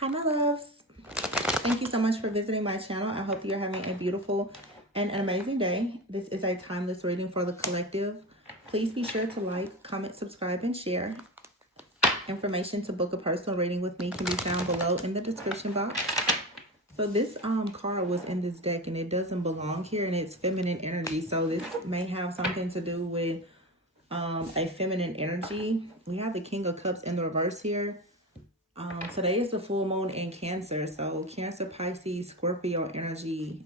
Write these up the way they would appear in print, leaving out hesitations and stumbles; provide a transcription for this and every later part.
Hi, my loves. Thank you so much for visiting my channel. I hope you're having a beautiful and an amazing day. This is a timeless reading for the collective. Please be sure to like, comment, subscribe, and share. Information to book a personal reading with me can be found below in the description box. So this card was in this deck and it doesn't belong here, and it's feminine energy. So this may have something to do with a feminine energy. We have the King of Cups in the reverse here. Today is the full moon in Cancer. So Cancer, Pisces, Scorpio energy,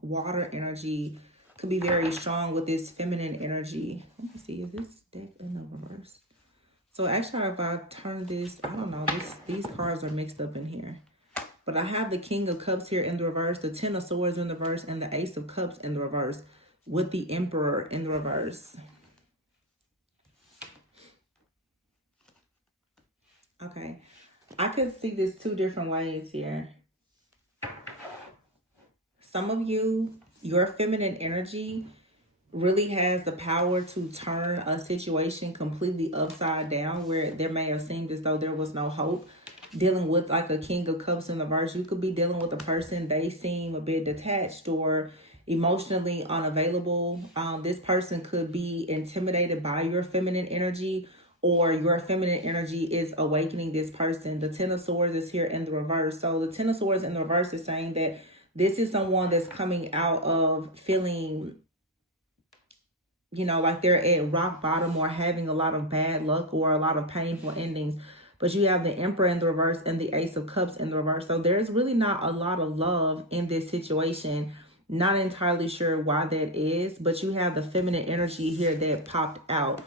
water energy could be very strong with this feminine energy. Let me see, is this deck in the reverse? So actually, if I turn this, I don't know, these cards are mixed up in here. But I have the King of Cups here in the reverse, the Ten of Swords in the reverse, and the Ace of Cups in the reverse, with the Emperor in the reverse. Okay. I could see this two different ways here. Some of you, your feminine energy really has the power to turn a situation completely upside down, where there may have seemed as though there was no hope. Dealing with like a King of Cups in the reverse, you could be dealing with a person, they seem a bit detached or emotionally unavailable. This person could be intimidated by your feminine energy, or your feminine energy is awakening this person. The Ten of Swords is here in the reverse. So the Ten of Swords in the reverse is saying that this is someone that's coming out of feeling, you know, like they're at rock bottom or having a lot of bad luck or a lot of painful endings. But you have the Emperor in the reverse and the Ace of Cups in the reverse. So there's really not a lot of love in this situation. Not entirely sure why that is, but you have the feminine energy here that popped out.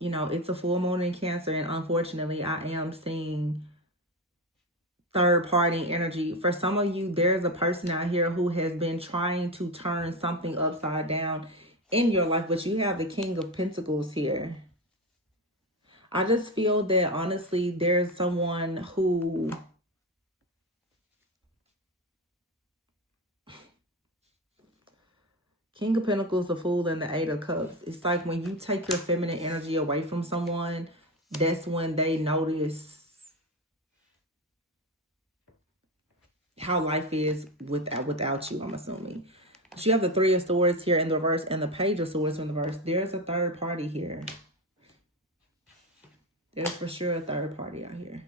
You know, it's a full moon in Cancer, and unfortunately, I am seeing third party energy. For some of you, there's a person out here who has been trying to turn something upside down in your life, but you have the King of Pentacles here. I just feel that honestly, there's someone who King of Pentacles, the Fool, and the Eight of Cups. It's like when you take your feminine energy away from someone, that's when they notice how life is without you, I'm assuming. But you have the Three of Swords here in the reverse and the Page of Swords in the reverse. There's a third party here. There's for sure a third party out here.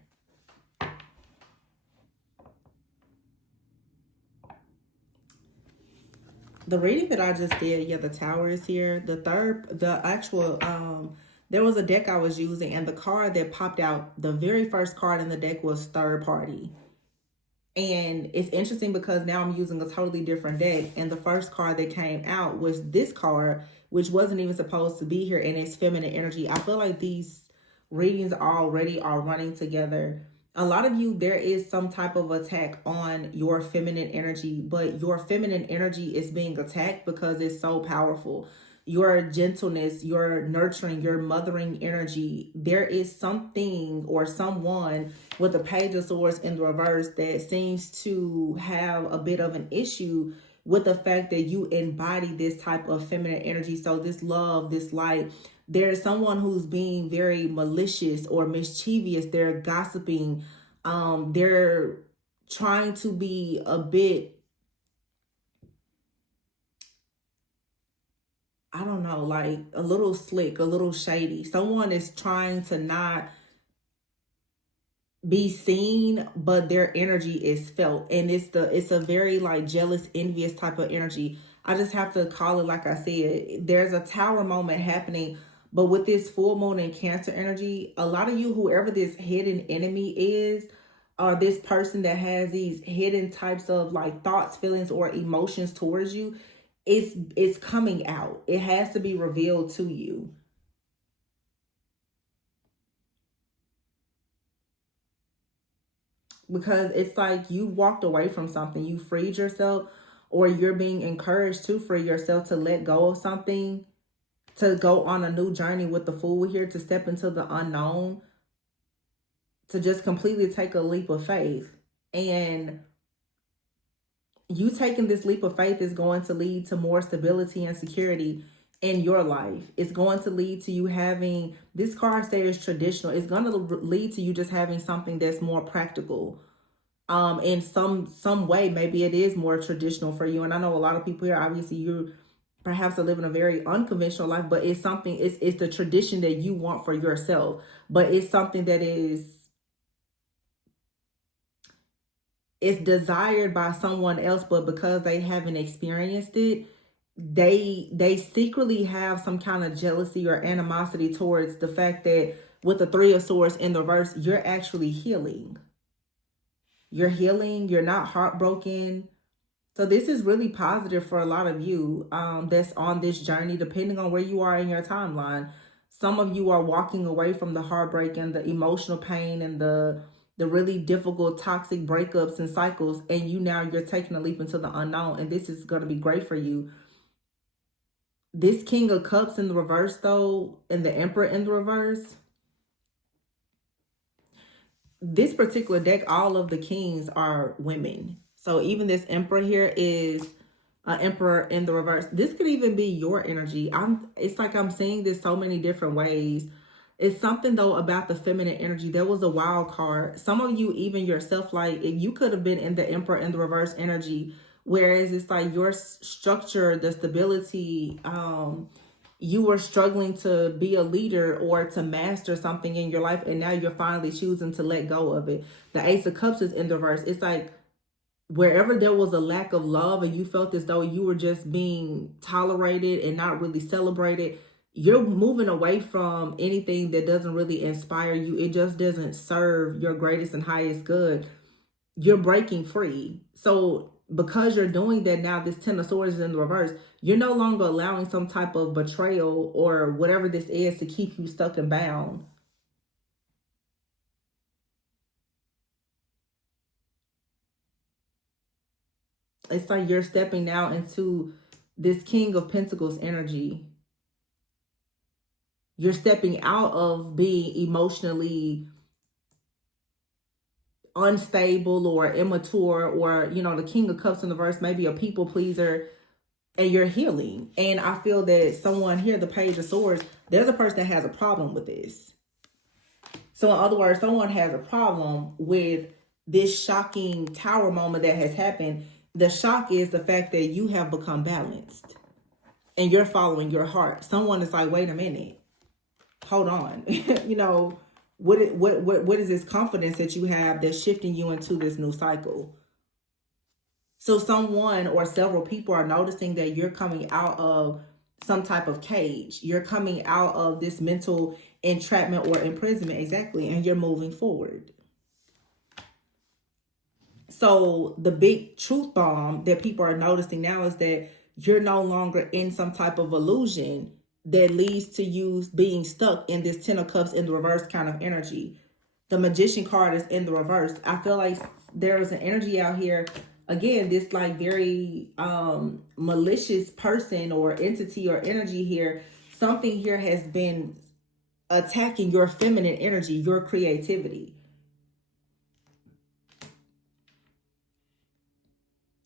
The reading that I just did, yeah, the Tower is here. There was a deck I was using, and the card that popped out, the very first card in the deck was third party. And it's interesting because now I'm using a totally different deck, and the first card that came out was this card, which wasn't even supposed to be here, and it's feminine energy. I feel like these readings already are running together. A lot of you, there is some type of attack on your feminine energy, but your feminine energy is being attacked because it's so powerful. Your gentleness, your nurturing, your mothering energy. There is something or someone with the Page of Swords in the reverse that seems to have a bit of an issue with the fact that you embody this type of feminine energy. So this love, this light, there's someone who's being very malicious or mischievous. They're gossiping. They're trying to be a bit, I don't know, like a little slick, a little shady. Someone is trying to not be seen, but their energy is felt. And it's a very like jealous, envious type of energy. I just have to call it like I said. There's a Tower moment happening. But with this full moon and Cancer energy, a lot of you, whoever this hidden enemy is, or this person that has these hidden types of like thoughts, feelings, or emotions towards you, it's coming out. It has to be revealed to you. Because it's like you walked away from something, you freed yourself, or you're being encouraged to free yourself, to let go of something, to go on a new journey with the Fool here, to step into the unknown, to just completely take a leap of faith. And you taking this leap of faith is going to lead to more stability and security in your life. It's going to lead to you having, this card says traditional. It's going to lead to you just having something that's more practical. In some way, maybe it is more traditional for you. And I know a lot of people here, obviously you perhaps are living a very unconventional life, but it's something, it's the tradition that you want for yourself. But it's something that it's desired by someone else, but because they haven't experienced it, they secretly have some kind of jealousy or animosity towards the fact that with the Three of Swords in the reverse, you're actually healing. You're healing. You're not heartbroken. So this is really positive for a lot of you that's on this journey, depending on where you are in your timeline. Some of you are walking away from the heartbreak and the emotional pain and the really difficult toxic breakups and cycles, and you're taking a leap into the unknown, and this is going to be great for you. This King of Cups in the reverse, though, and the Emperor in the reverse, this particular deck, all of the kings are women. So even this Emperor here is an Emperor in the reverse. This could even be your energy. It's like I'm seeing this so many different ways. It's something, though, about the feminine energy. There was a wild card. Some of you, even yourself, like you could have been in the Emperor in the reverse energy, whereas it's like your structure, the stability, you were struggling to be a leader or to master something in your life, and now you're finally choosing to let go of it. The Ace of Cups is in the reverse. It's like wherever there was a lack of love and you felt as though you were just being tolerated and not really celebrated, you're moving away from anything that doesn't really inspire you. It just doesn't serve your greatest and highest good. You're breaking free. So because you're doing that now, this Ten of Swords is in the reverse, you're no longer allowing some type of betrayal or whatever this is to keep you stuck and bound. It's like you're stepping now into this King of Pentacles energy. You're stepping out of being emotionally unstable or immature, or, the King of Cups in the verse, maybe a people pleaser, and you're healing. And I feel that someone here, the Page of Swords, there's a person that has a problem with this. So in other words, someone has a problem with this shocking tower moment that has happened. The shock is the fact that you have become balanced and you're following your heart. Someone is like, wait a minute, hold on. What is this confidence that you have that's shifting you into this new cycle? So someone or several people are noticing that you're coming out of some type of cage. You're coming out of this mental entrapment or imprisonment, exactly, and you're moving forward. So the big truth bomb that people are noticing now is that you're no longer in some type of illusion that leads to you being stuck in this Ten of Cups in the reverse kind of energy. The Magician card is in the reverse. I feel like there is an energy out here, again, this like very malicious person or entity or energy here. Something here has been attacking your feminine energy, your creativity.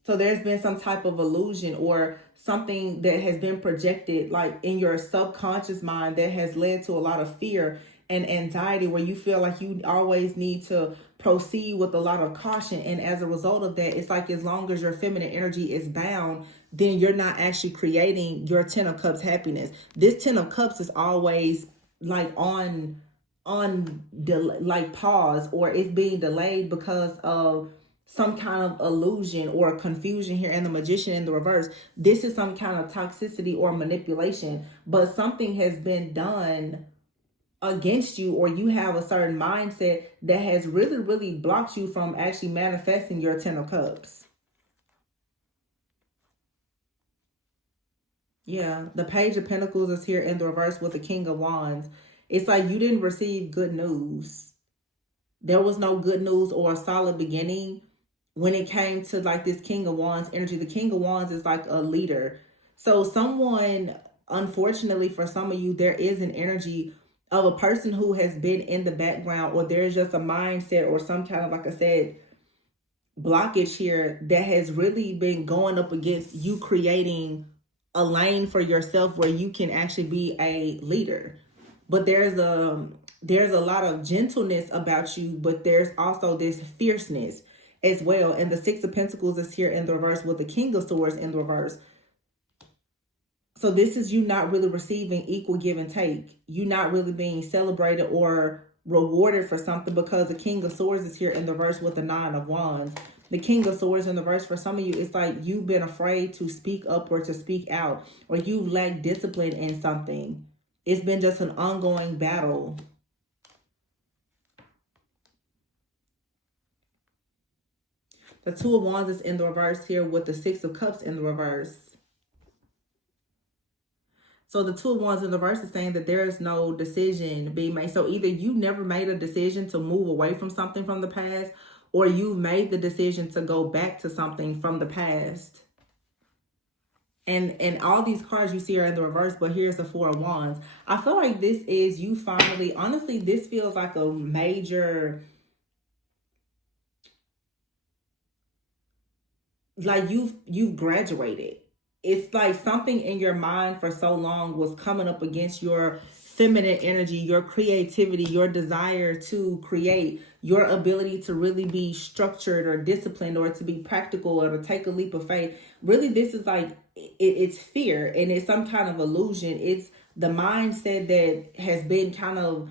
So there's been some type of illusion or something that has been projected like in your subconscious mind that has led to a lot of fear and anxiety, where you feel like you always need to proceed with a lot of caution. And as a result of that, it's like as long as your feminine energy is bound, then you're not actually creating your Ten of Cups happiness. This Ten of Cups is always like on like pause, or it's being delayed because of some kind of illusion or confusion here. And the Magician in the reverse, this is some kind of toxicity or manipulation, but something has been done against you, or you have a certain mindset that has really, really blocked you from actually manifesting your Ten of Cups. Yeah, the Page of Pentacles is here in the reverse with the King of Wands. It's like you didn't receive good news. There was no good news or a solid beginning when it came to like this King of Wands energy. The King of Wands is like a leader. So someone, unfortunately for some of you, there is an energy of a person who has been in the background, or there's just a mindset or some kind of, like I said, blockage here that has really been going up against you creating a lane for yourself where you can actually be a leader. But there's a lot of gentleness about you, but there's also this fierceness as well. And the Six of Pentacles is here in the reverse with the King of Swords in the reverse. So this is you not really receiving equal give and take. You not really being celebrated or rewarded for something, because the King of Swords is here in the reverse with the Nine of Wands. The King of Swords in the verse, for some of you, it's like you've been afraid to speak up or to speak out, or you lack discipline in something. It's been just an ongoing battle. The Two of Wands is in the reverse here with the Six of Cups in the reverse. So the Two of Wands in the reverse is saying that there is no decision being made. So either you never made a decision to move away from something from the past, or you've made the decision to go back to something from the past. And all these cards you see are in the reverse, but here's the Four of Wands. I feel like this is you finally, honestly, this feels like a major, like you've graduated. It's like something in your mind for so long was coming up against your feminine energy, your creativity, your desire to create, your ability to really be structured or disciplined, or to be practical, or to take a leap of faith. Really, this is like, it's fear, and it's some kind of illusion. It's the mindset that has been kind of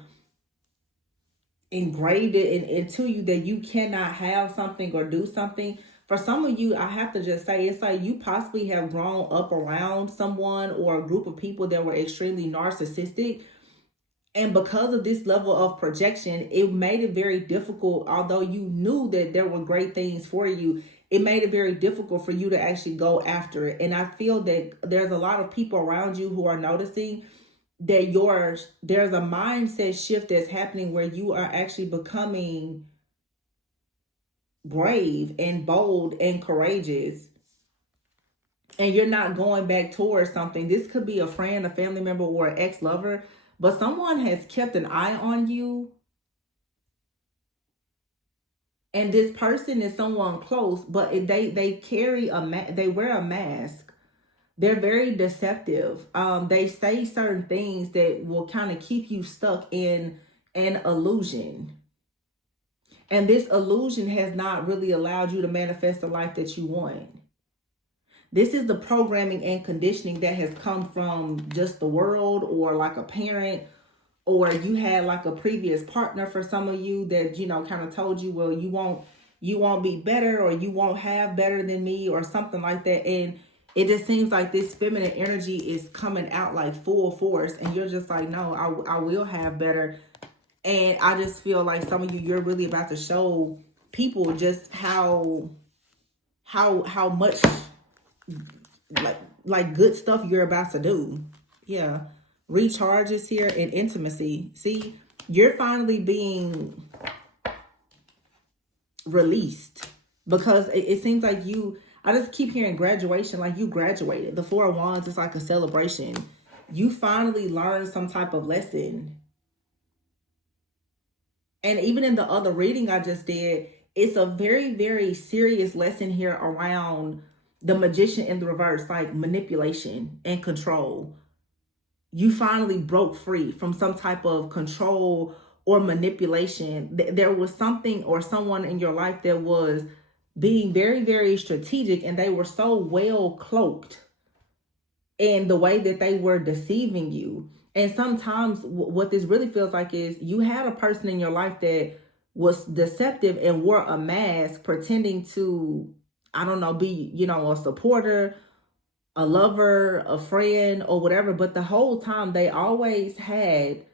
engraved into you that you cannot have something or do something. For some of you, I have to just say, it's like you possibly have grown up around someone or a group of people that were extremely narcissistic. And because of this level of projection, it made it very difficult, although you knew that there were great things for you, it made it very difficult for you to actually go after it. And I feel that there's a lot of people around you who are noticing that there's a mindset shift that's happening where you are actually becoming brave and bold and courageous, and you're not going back towards something. This could be a friend, a family member, or an ex-lover, but someone has kept an eye on you, and this person is someone close, but they carry they wear a mask. They're very deceptive. They say certain things that will kind of keep you stuck in an illusion. And this illusion has not really allowed you to manifest the life that you want. This is the programming and conditioning that has come from just the world, or like a parent, or you had like a previous partner for some of you that, kind of told you, well, you won't be better, or you won't have better than me, or something like that. And it just seems like this feminine energy is coming out like full force, and you're just like, no, I will have better. And I just feel like some of you, you're really about to show people just how much like good stuff you're about to do. Yeah. Recharges here and intimacy. See, you're finally being released, because it seems like I just keep hearing graduation, like you graduated. The Four of Wands is like a celebration. You finally learned some type of lesson. And even in the other reading I just did, it's a very, very serious lesson here around the Magician in the reverse, like manipulation and control. You finally broke free from some type of control or manipulation. There was something or someone in your life that was being very, very strategic, and they were so well cloaked in the way that they were deceiving you. And sometimes what this really feels like is you had a person in your life that was deceptive and wore a mask, pretending to, I don't know, be, a supporter, a lover, a friend, or whatever. But the whole time they always had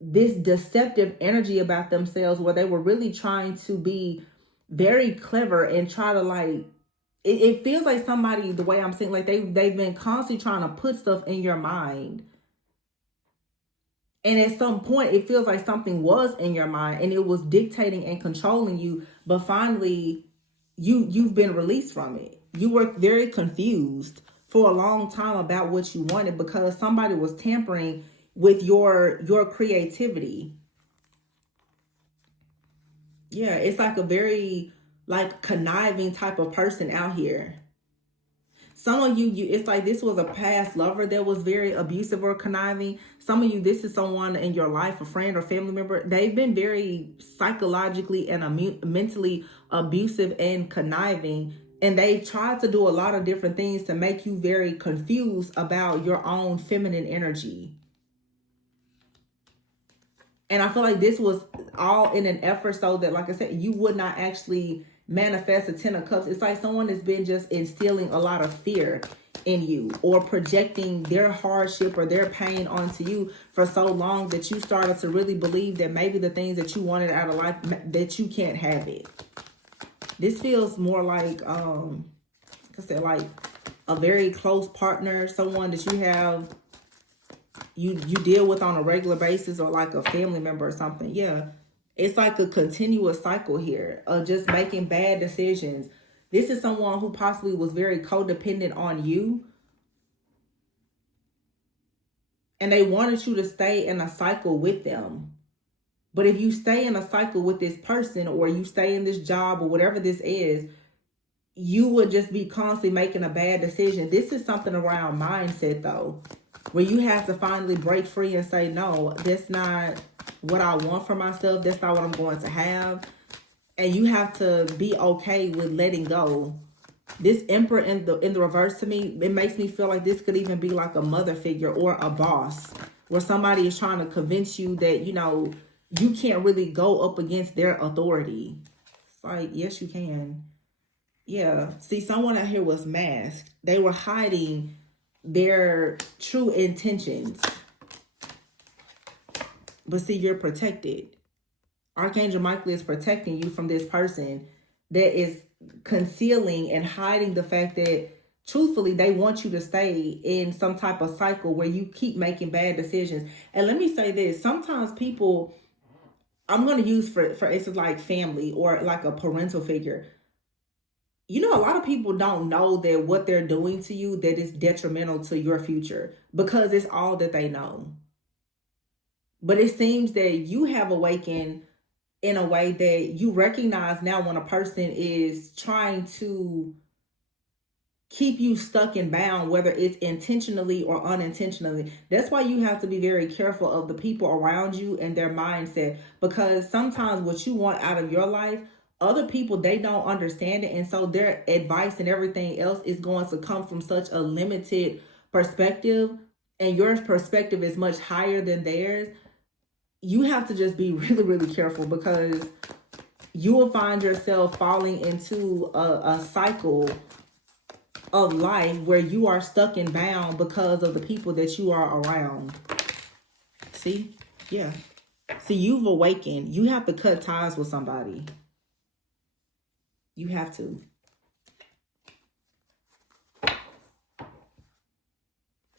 this deceptive energy about themselves, where they were really trying to be very clever and try to it feels like somebody, the way I'm saying, like they've been constantly trying to put stuff in your mind. And at some point, it feels like something was in your mind and it was dictating and controlling you. But finally, you've been released from it. You were very confused for a long time about what you wanted, because somebody was tampering with your creativity. Yeah, it's like a very conniving type of person out here. Some of you, it's like this was a past lover that was very abusive or conniving. Some of you, this is someone in your life, a friend or family member. They've been very psychologically and mentally abusive and conniving. And they've tried to do a lot of different things to make you very confused about your own feminine energy. And I feel like this was all in an effort so that, like I said, you would not actually manifest a 10 of cups. It's like someone has been just instilling a lot of fear in you, or projecting their hardship or their pain onto you for so long that you started to really believe that maybe the things that you wanted out of life, that you can't have it. This feels more like, like I said, like a very close partner, someone that you have, you deal with on a regular basis, or like a family member or something. Yeah, it's like a continuous cycle here of just making bad decisions. This is someone who possibly was very codependent on you, and they wanted you to stay in a cycle with them. But if you stay in a cycle with this person, or you stay in this job, or whatever this is, you would just be constantly making a bad decision. This is something around mindset, though, where you have to finally break free and say, no, that's not what I want for myself. That's not what I'm going to have. And you have to be okay with letting go. This Emperor in the reverse, to me, it makes me feel like this could even be like a mother figure or a boss, where somebody is trying to convince you that, you can't really go up against their authority. It's like, yes, you can. Yeah. See, someone out here was masked. They were hiding their true intentions. But see, you're protected. Archangel Michael is protecting you from this person that is concealing and hiding the fact that, truthfully, they want you to stay in some type of cycle where you keep making bad decisions. And let me say this, sometimes people, I'm going to use for instance, like family or like a parental figure. A lot of people don't know that what they're doing to you, that is detrimental to your future, because it's all that they know. But it seems that you have awakened in a way that you recognize now when a person is trying to keep you stuck and bound, whether it's intentionally or unintentionally. That's why you have to be very careful of the people around you and their mindset, because sometimes what you want out of your life, other people, they don't understand it. And so their advice and everything else is going to come from such a limited perspective, and your perspective is much higher than theirs. You have to just be really, really careful, because you will find yourself falling into a cycle of life where you are stuck and bound because of the people that you are around. See? Yeah. See, you've awakened. You have to cut ties with somebody. You have to.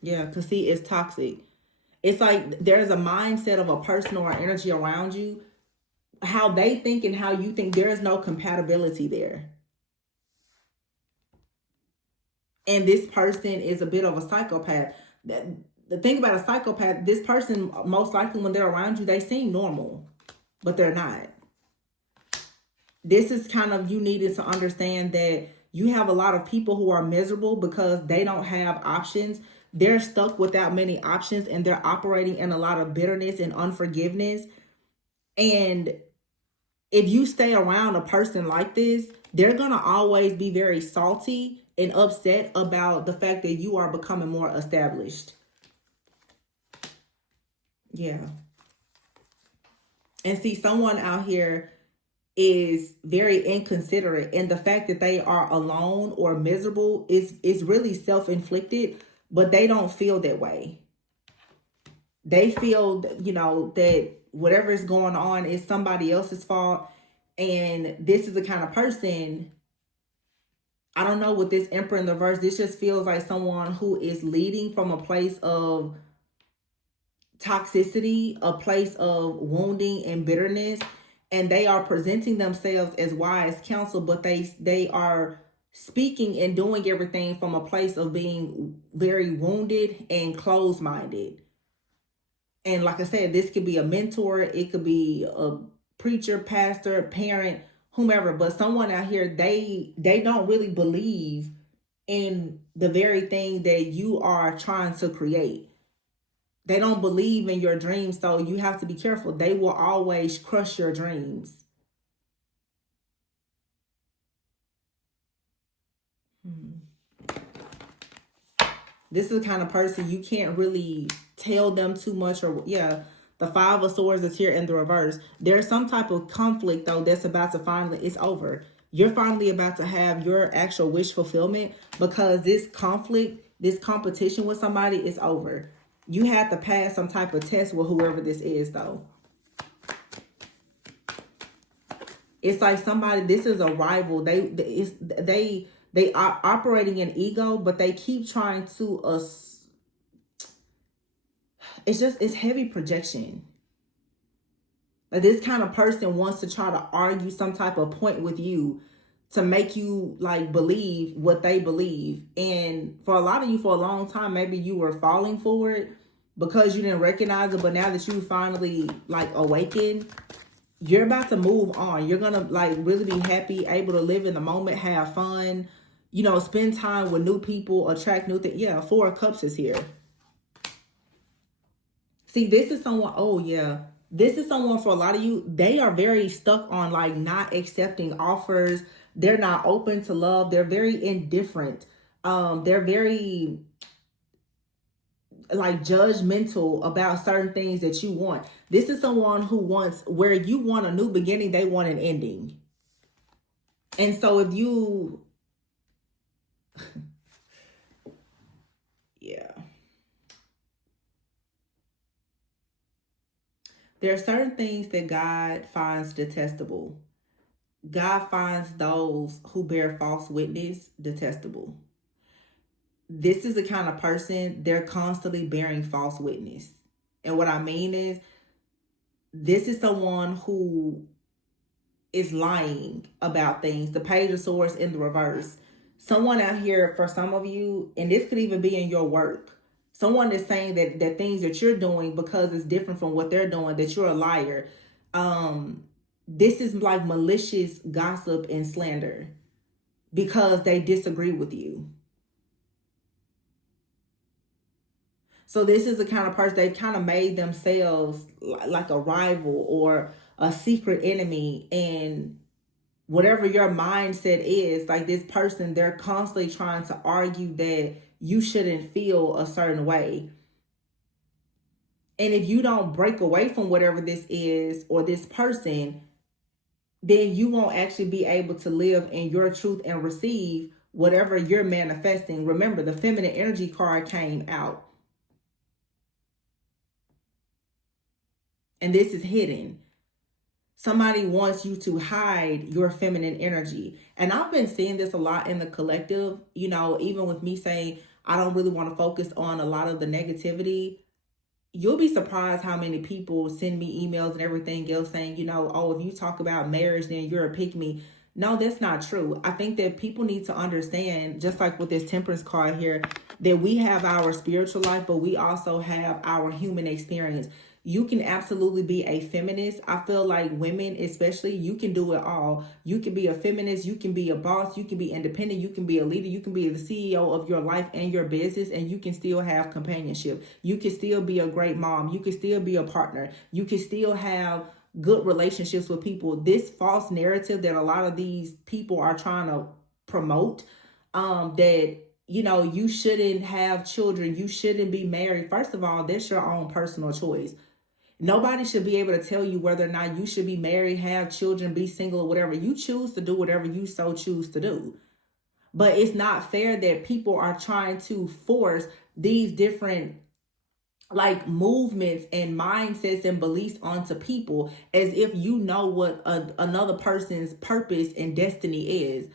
Yeah, because see, it's toxic. It's like there's a mindset of a person or energy around you, how they think and how you think. There is no compatibility there. And this person is a bit of a psychopath. The thing about a psychopath, this person, most likely when they're around you, they seem normal, but they're not. This is kind of, you needed to understand that you have a lot of people who are miserable because they don't have options. They're stuck without many options, and they're operating in a lot of bitterness and unforgiveness. And if you stay around a person like this, they're going to always be very salty and upset about the fact that you are becoming more established. Yeah. And see, someone out here is very inconsiderate, and the fact that they are alone or miserable is really self-inflicted, but they don't feel that way. They feel, that whatever is going on is somebody else's fault. And this is the kind of person, I don't know, with this Emperor in the reverse, this just feels like someone who is leading from a place of toxicity, a place of wounding and bitterness. And they are presenting themselves as wise counsel, but they are speaking and doing everything from a place of being very wounded and closed-minded. And like I said, this could be a mentor, it could be a preacher, pastor, parent, whomever. But someone out here, they don't really believe in the very thing that you are trying to create. They don't believe in your dreams, so you have to be careful. They will always crush your dreams. This is the kind of person you can't really tell them too much, or yeah, the Five of Swords is here in the reverse. There's some type of conflict though that's about to finally, it's over. You're finally about to have your actual wish fulfillment, because this conflict, this competition with somebody is over. You have to pass some type of test with whoever this is though. It's like somebody, this is a rival. They are operating in ego, but they keep trying to it's heavy projection. Like this kind of person wants to try to argue some type of point with you to make you like believe what they believe. And for a lot of you, for a long time, maybe you were falling for it because you didn't recognize it. But now that you finally like awakened, you're about to move on. You're gonna like really be happy, able to live in the moment, have fun, you know, spend time with new people, attract new things. Yeah, Four of Cups is here. See, this is someone, oh yeah, this is someone for a lot of you, they are very stuck on like not accepting offers. They're not open to love. They're very indifferent. They're very like judgmental about certain things that you want. This is someone who wants, where you want a new beginning, they want an ending. And so if you, yeah. There are certain things that God finds detestable. God finds those who bear false witness detestable. This is the kind of person, they're constantly bearing false witness. And what I mean is, this is someone who is lying about things. The Page of Swords in the reverse. Someone out here, for some of you, and this could even be in your work, someone is saying that things that you're doing, because it's different from what they're doing, that you're a liar. This is like malicious gossip and slander because they disagree with you. So this is the kind of person, they've kind of made themselves like a rival or a secret enemy. And whatever your mindset is, like this person, they're constantly trying to argue that you shouldn't feel a certain way. And if you don't break away from whatever this is or this person, then you won't actually be able to live in your truth and receive whatever you're manifesting. Remember, the feminine energy card came out. And this is hidden. Somebody wants you to hide your feminine energy. And I've been seeing this a lot in the collective, you know, even with me saying I don't really want to focus on a lot of the negativity. You'll be surprised how many people send me emails and everything else saying, you know, oh, if you talk about marriage, then you're a pick-me. No, that's not true. I think that people need to understand, just like with this Temperance card here, that we have our spiritual life, but we also have our human experience. You can absolutely be a feminist. I feel like women, especially, you can do it all. You can be a feminist. You can be a boss. You can be independent. You can be a leader. You can be the CEO of your life and your business, and you can still have companionship. You can still be a great mom. You can still be a partner. You can still have good relationships with people. This false narrative that a lot of these people are trying to promote, that, you know, you shouldn't have children, you shouldn't be married. First of all, that's your own personal choice. Nobody should be able to tell you whether or not you should be married, have children, be single, or whatever. You choose to do whatever you so choose to do. But it's not fair that people are trying to force these different like movements and mindsets and beliefs onto people as if you know what another person's purpose and destiny is.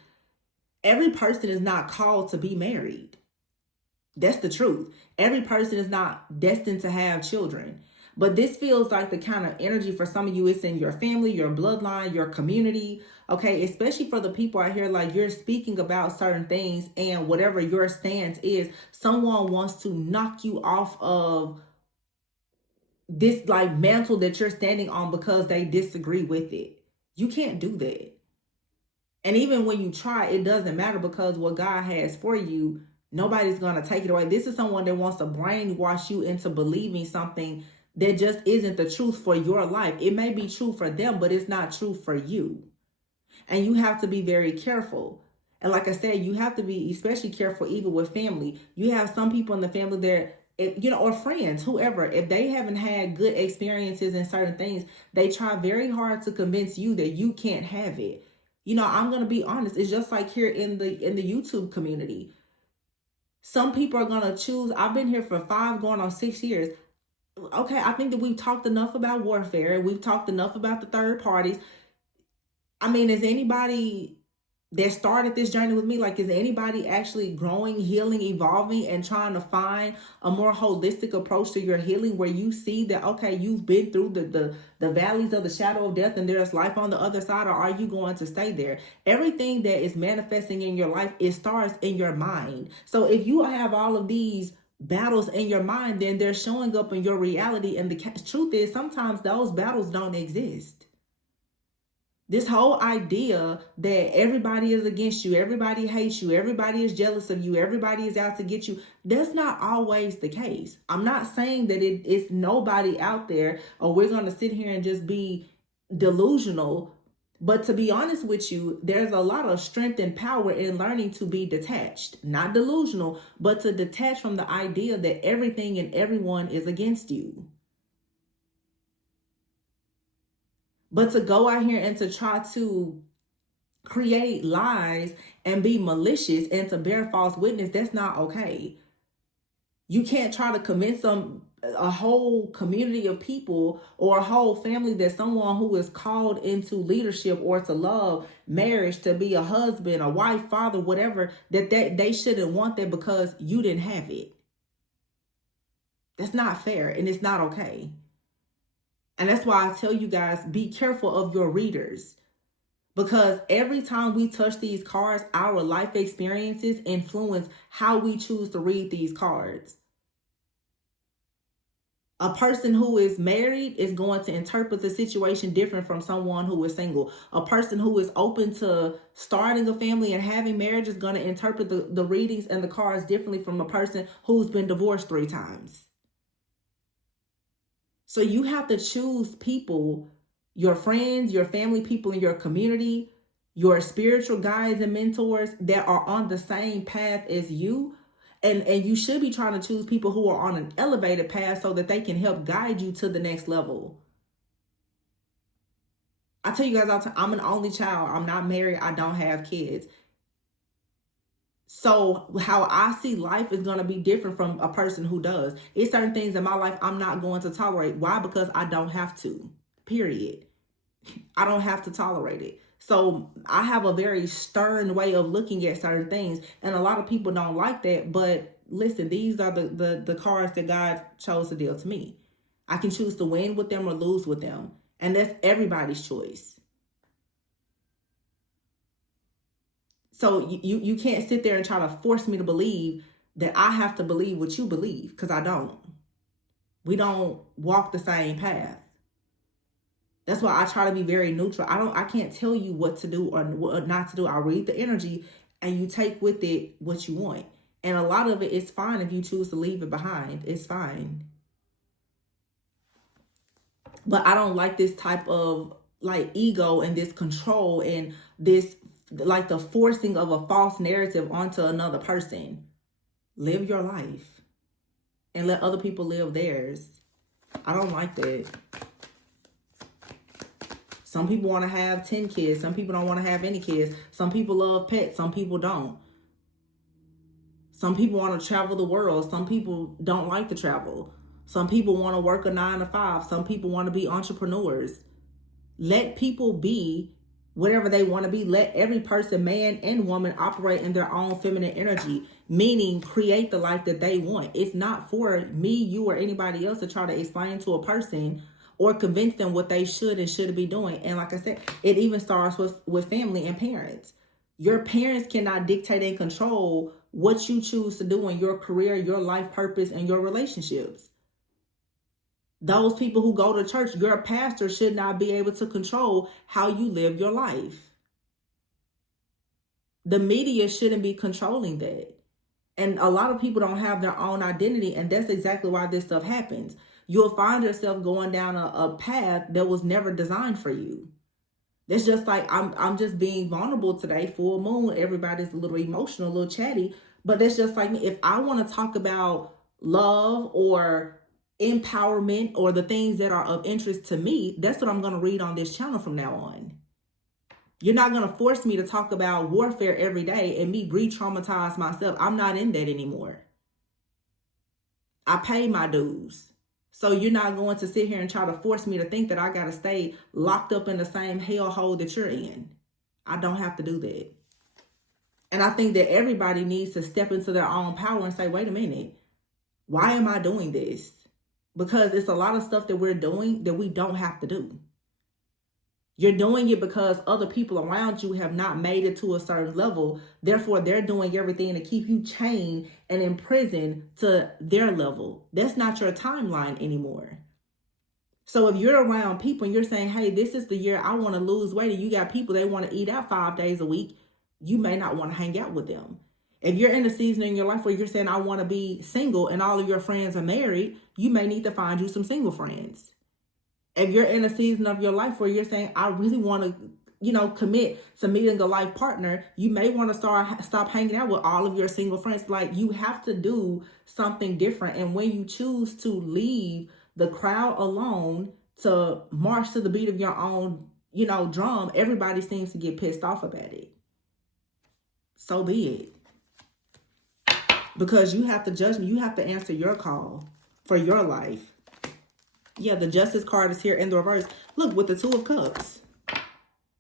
Every person is not called to be married. That's the truth. Every person is not destined to have children. But this feels like the kind of energy for some of you, it's in your family, your bloodline, your community. Okay, especially for the people out here, like you're speaking about certain things, and whatever your stance is, someone wants to knock you off of this like mantle that you're standing on because they disagree with it. You can't do that. And even when you try, it doesn't matter, because what God has for you, nobody's going to take it away. This is someone that wants to brainwash you into believing something that just isn't the truth for your life. It may be true for them, but it's not true for you. And you have to be very careful. And like I said, you have to be especially careful even with family. You have some people in the family that, or friends, whoever, if they haven't had good experiences in certain things, they try very hard to convince you that you can't have it. I'm going to be honest. It's just like here in the YouTube community. Some people are going to choose. I've been here for 5 going on 6 years. Okay, I think that we've talked enough about warfare. We've talked enough about the third parties. I mean, is anybody that started this journey with me, like, is anybody actually growing, healing, evolving, and trying to find a more holistic approach to your healing, where you see that, okay, you've been through the valleys of the shadow of death and there's life on the other side, or are you going to stay there? Everything that is manifesting in your life, it starts in your mind. So if you have all of these battles in your mind, then they're showing up in your reality. And the truth is, sometimes those battles don't exist. This whole idea that everybody is against you, everybody hates you, everybody is jealous of you, everybody is out to get you, that's not always the case. I'm not saying that it's nobody out there, or we're going to sit here and just be delusional. But to be honest with you, there's a lot of strength and power in learning to be detached, not delusional, but to detach from the idea that everything and everyone is against you. But to go out here and to try to create lies and be malicious and to bear false witness, that's not okay. You can't try to convince a whole community of people or a whole family that someone who is called into leadership or to love, marriage, to be a husband, a wife, father, whatever, that they shouldn't want that because you didn't have it. That's not fair, and it's not okay. And that's why I tell you guys, be careful of your readers. Because every time we touch these cards, our life experiences influence how we choose to read these cards. A person who is married is going to interpret the situation different from someone who is single. A person who is open to starting a family and having marriage is going to interpret the readings and the cards differently from a person who's been divorced 3 times. So you have to choose people, your friends, your family, people in your community, your spiritual guides and mentors that are on the same path as you. And you should be trying to choose people who are on an elevated path so that they can help guide you to the next level. I tell you guys all the time, I'm an only child. I'm not married. I don't have kids. So how I see life is going to be different from a person who does. It's certain things in my life I'm not going to tolerate. Why? Because I don't have to. Period. I don't have to tolerate it. So I have a very stern way of looking at certain things. And a lot of people don't like that. But listen, these are the cards that God chose to deal to me. I can choose to win with them or lose with them. And that's everybody's choice. So you can't sit there and try to force me to believe that I have to believe what you believe, because I don't. We don't walk the same path. That's why I try to be very neutral. I can't tell you what to do or what not to do. I read the energy and you take with it what you want. And a lot of it is fine if you choose to leave it behind. It's fine. But I don't like this type of like ego and this control and this like the forcing of a false narrative onto another person. Live your life and let other people live theirs. I don't like that. Some people want to have 10 kids. Some people don't want to have any kids. Some people love pets. Some people don't. Some people want to travel the world. Some people don't like to travel. Some people want to work a 9 to 5. Some people want to be entrepreneurs. Let people be whatever they want to be. Let every person, man and woman, operate in their own feminine energy, meaning create the life that they want. It's not for me, you, or anybody else to try to explain to a person or convince them what they should and shouldn't be doing. And like I said, it even starts with family and parents. Your parents cannot dictate and control what you choose to do in your career, your life purpose, and your relationships. Those people who go to church, your pastor should not be able to control how you live your life. The media shouldn't be controlling that. And a lot of people don't have their own identity, and that's exactly why this stuff happens. You'll find yourself going down a path that was never designed for you. It's just like I'm just being vulnerable today, full moon. Everybody's a little emotional, a little chatty. But that's just like me. If I want to talk about love or empowerment or the things that are of interest to me, that's what I'm going to read on this channel from now on. You're not going to force me to talk about warfare every day and me re-traumatize myself. I'm not in that anymore. I pay my dues. So you're not going to sit here and try to force me to think that I got to stay locked up in the same hellhole that you're in. I don't have to do that. And I think that everybody needs to step into their own power and say, wait a minute, why am I doing this? Because it's a lot of stuff that we're doing that we don't have to do. You're doing it because other people around you have not made it to a certain level. Therefore, they're doing everything to keep you chained and in prison to their level. That's not your timeline anymore. So if you're around people and you're saying, hey, this is the year I want to lose weight, and you got people they want to eat out 5 days a week, you may not want to hang out with them. If you're in a season in your life where you're saying, I want to be single, and all of your friends are married, you may need to find you some single friends. If you're in a season of your life where you're saying, I really want to, commit to meeting a life partner, you may want to stop hanging out with all of your single friends. Like, you have to do something different. And when you choose to leave the crowd alone to march to the beat of your own, drum, everybody seems to get pissed off about it. So be it. Because you have to judge me. You have to answer your call for your life. Yeah, the Justice card is here in the reverse. Look, with the Two of Cups.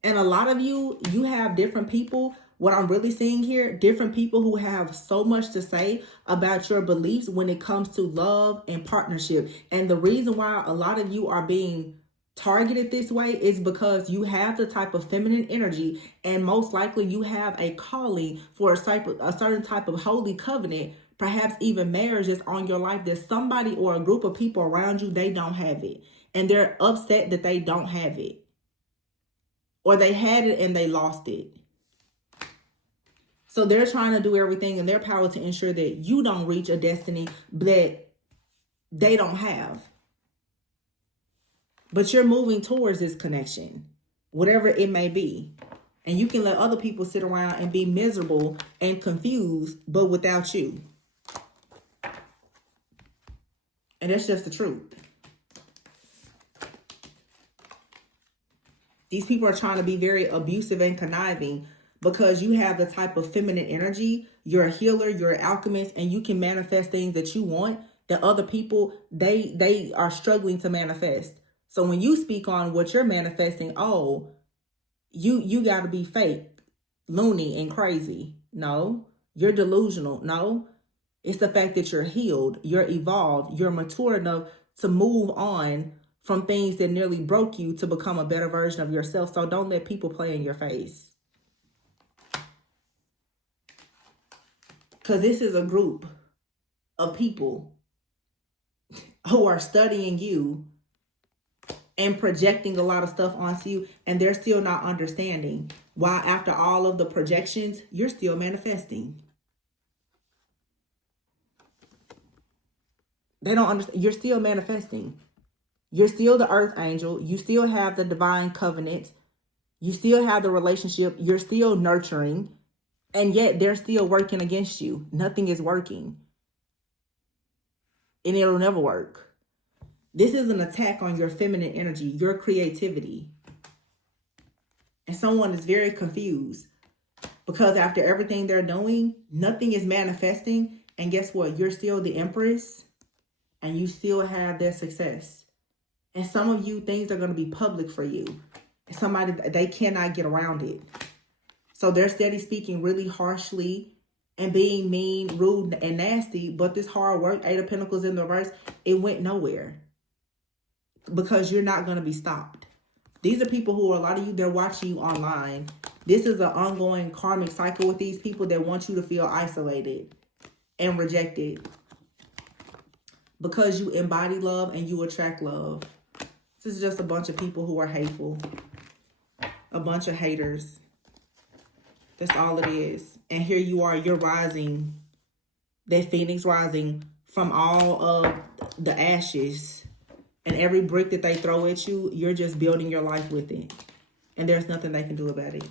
And a lot of you have different people. What I'm really seeing here, different people who have so much to say about your beliefs when it comes to love and partnership. And the reason why a lot of you are being targeted this way is because you have the type of feminine energy, and most likely you have a calling for a certain type of holy covenant, perhaps even marriage is on your life, that somebody or a group of people around you, they don't have it. And they're upset that they don't have it. Or they had it and they lost it. So they're trying to do everything in their power to ensure that you don't reach a destiny that they don't have. But you're moving towards this connection, whatever it may be. And you can let other people sit around and be miserable and confused, but without you. And that's just the truth. These people are trying to be very abusive and conniving because you have the type of feminine energy. You're a healer, you're an alchemist, and you can manifest things that you want that other people, they are struggling to manifest. So when you speak on what you're manifesting, oh, you got to be fake, loony, and crazy. No, you're delusional. No, it's the fact that you're healed, you're evolved, you're mature enough to move on from things that nearly broke you to become a better version of yourself. So don't let people play in your face. Because this is a group of people who are studying you and projecting a lot of stuff onto you, and they're still not understanding why after all of the projections, you're still manifesting. They don't understand. You're still manifesting. You're still the earth angel. You still have the divine covenant. You still have the relationship. You're still nurturing. And yet they're still working against you. Nothing is working. And it'll never work. This is an attack on your feminine energy, your creativity. And someone is very confused because after everything they're doing, nothing is manifesting. And guess what? You're still the empress and you still have their success. And some of you, things are going to be public for you. And somebody, they cannot get around it. So they're steady speaking really harshly and being mean, rude, and nasty. But this hard work, Eight of Pentacles in the reverse, it went nowhere. Because you're not going to be stopped. These are people who, a lot of you, they're watching you online. This is an ongoing karmic cycle with these people that want you to feel isolated and rejected. Because you embody love and you attract love. This is just a bunch of people who are hateful. A bunch of haters. That's all it is. And here you are, you're rising, that phoenix rising from all of the ashes. And every brick that they throw at you, you're just building your life with it. And there's nothing they can do about it.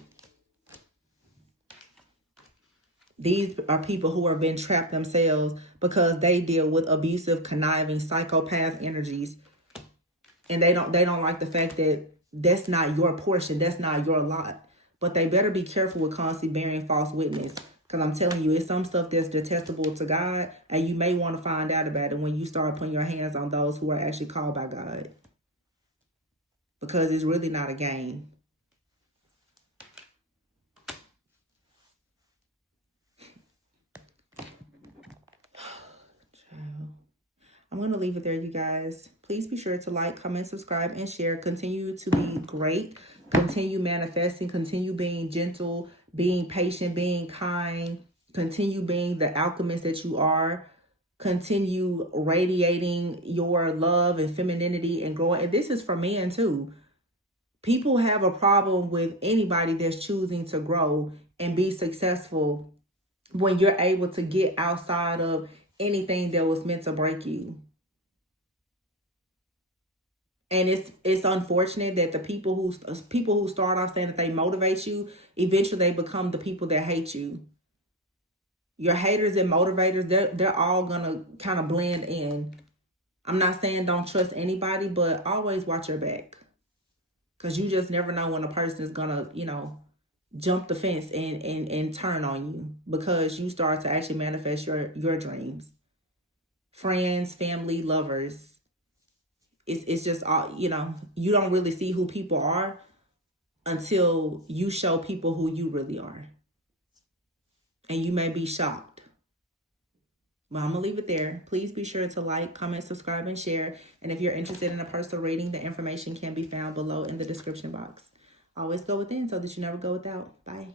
These are people who have been trapped themselves because they deal with abusive, conniving, psychopath energies. And they don't like the fact that that's not your portion. That's not your lot. But they better be careful with constantly bearing false witness. Because I'm telling you, it's some stuff that's detestable to God. And you may want to find out about it when you start putting your hands on those who are actually called by God. Because it's really not a game. I'm going to leave it there, you guys. Please be sure to like, comment, subscribe, and share. Continue to be great. Continue manifesting. Continue being gentle, being patient, being kind. Continue being the alchemist that you are. Continue radiating your love and femininity and growing. And this is for men too. People have a problem with anybody that's choosing to grow and be successful when you're able to get outside of anything that was meant to break you. And it's unfortunate that the people who start off saying that they motivate you, eventually they become the people that hate you. Your haters and motivators, they're all gonna kind of blend in. I'm not saying don't trust anybody, but always watch your back. Because you just never know when a person is gonna, jump the fence and turn on you because you start to actually manifest your dreams. Friends, family, lovers. It's just all, you don't really see who people are until you show people who you really are. And you may be shocked. Well, I'm going to leave it there. Please be sure to like, comment, subscribe, and share. And if you're interested in a personal reading, the information can be found below in the description box. Always go within so that you never go without. Bye.